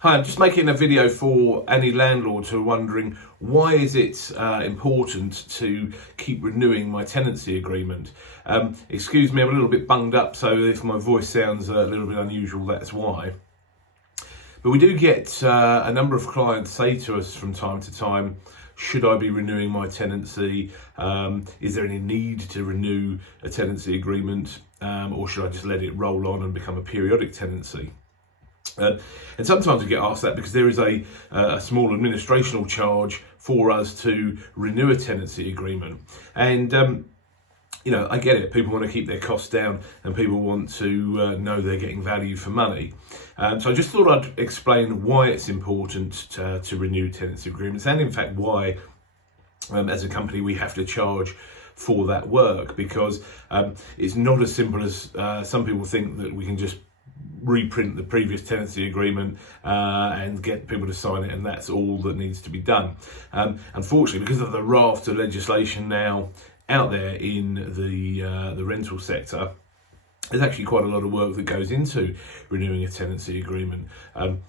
Hi, I'm just making a video for any landlords who are wondering why is it important to keep renewing my tenancy agreement. Excuse me, I'm a little bit bunged up, so if my voice sounds a little bit unusual, that's why. But we do get a number of clients say to us from time to time, should I be renewing my tenancy? Is there any need to renew a tenancy agreement? Or should I just let it roll on and become a periodic tenancy? And sometimes we get asked that because there is a small administrational charge for us to renew a tenancy agreement. And I get it. People want to keep their costs down and people want to know they're getting value for money. So I just thought I'd explain why it's important to renew tenancy agreements, and in fact why as a company we have to charge for that work, because it's not as simple as some people think, that we can just reprint the previous tenancy agreement and get people to sign it, and that's all that needs to be done. Unfortunately, because of the raft of legislation now out there in the rental sector, there's actually quite a lot of work that goes into renewing a tenancy agreement.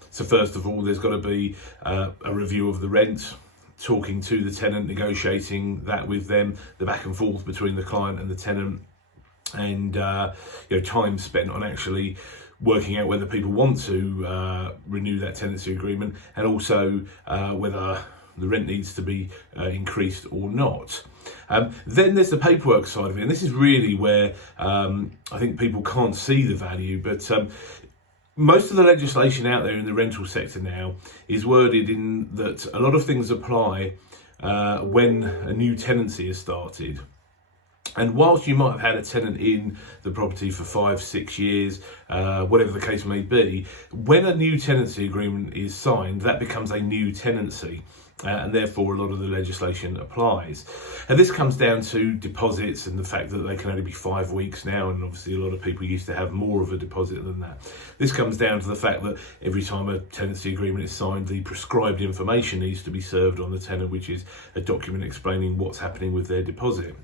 So first of all, there's got to be a review of the rent, talking to the tenant, negotiating that with them, the back and forth between the client and the tenant, and time spent on actually working out whether people want to renew that tenancy agreement, and also whether the rent needs to be increased or not. Then there's the paperwork side of it, and this is really where I think people can't see the value, but most of the legislation out there in the rental sector now is worded in that a lot of things apply when a new tenancy is started. And whilst you might have had a tenant in the property for 5-6 years, whatever the case may be, when a new tenancy agreement is signed, that becomes a new tenancy. And therefore a lot of the legislation applies. And this comes down to deposits and the fact that they can only be 5 weeks now, and obviously a lot of people used to have more of a deposit than that. This comes down to the fact that every time a tenancy agreement is signed, the prescribed information needs to be served on the tenant, which is a document explaining what's happening with their deposit.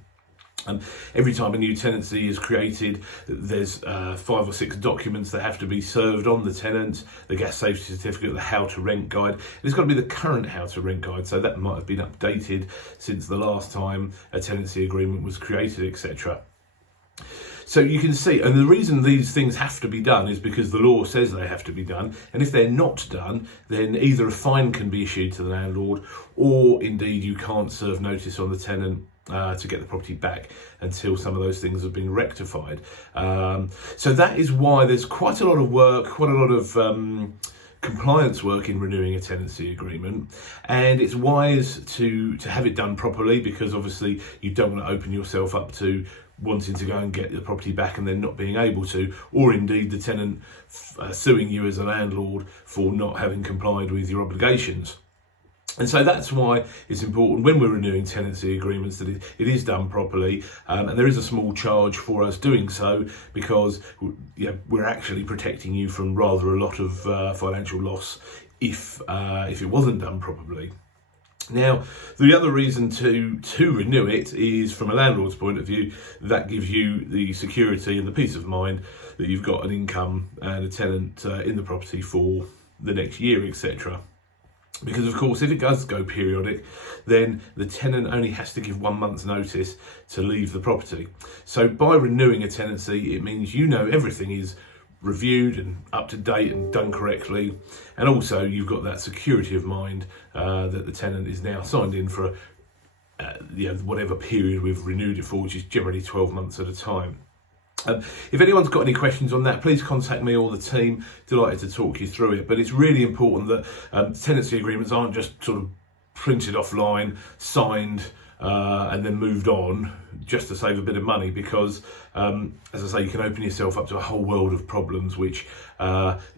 Every time a new tenancy is created, there's 5 or 6 documents that have to be served on the tenant: the gas safety certificate, the how to rent guide. It's got to be the current how to rent guide, so that might have been updated since the last time a tenancy agreement was created, etc. So you can see, and the reason these things have to be done is because the law says they have to be done, and if they're not done, then either a fine can be issued to the landlord, or indeed you can't serve notice on the tenant to get the property back until some of those things have been rectified. So that is why there's quite a lot of work, quite a lot of compliance work in renewing a tenancy agreement, and it's wise to have it done properly, because obviously you don't want to open yourself up to wanting to go and get the property back and then not being able to, or indeed the tenant suing you as a landlord for not having complied with your obligations. And so that's why it's important when we're renewing tenancy agreements that it is done properly, and there is a small charge for us doing so, because we're actually protecting you from rather a lot of financial loss if it wasn't done properly. Now, the other reason to renew it is, from a landlord's point of view, that gives you the security and the peace of mind that you've got an income and a tenant in the property for the next year, etc. Because of course, if it does go periodic, then the tenant only has to give 1 month's notice to leave the property. So by renewing a tenancy, it means everything is reviewed and up to date and done correctly, and also you've got that security of mind that the tenant is now signed in for whatever period we've renewed it for, which is generally 12 months at a time. If anyone's got any questions on that, please contact me or the team. Delighted to talk you through it. But it's really important that tenancy agreements aren't just sort of printed offline, signed, and then moved on just to save a bit of money, because as I say, you can open yourself up to a whole world of problems, which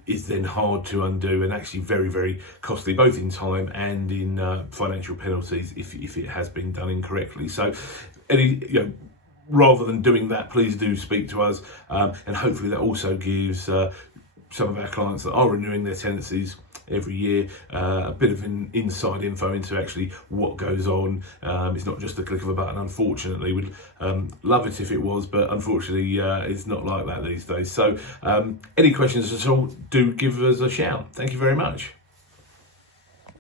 is then hard to undo, and actually very, very costly, both in time and in financial penalties if it has been done incorrectly. So rather than doing that, please do speak to us, and hopefully that also gives some of our clients that are renewing their tenancies every year a bit of an inside info into actually what goes on. It's not just the click of a button, unfortunately. We'd love it if it was, but unfortunately it's not like that these days. So any questions at all, do give us a shout. Thank you very much.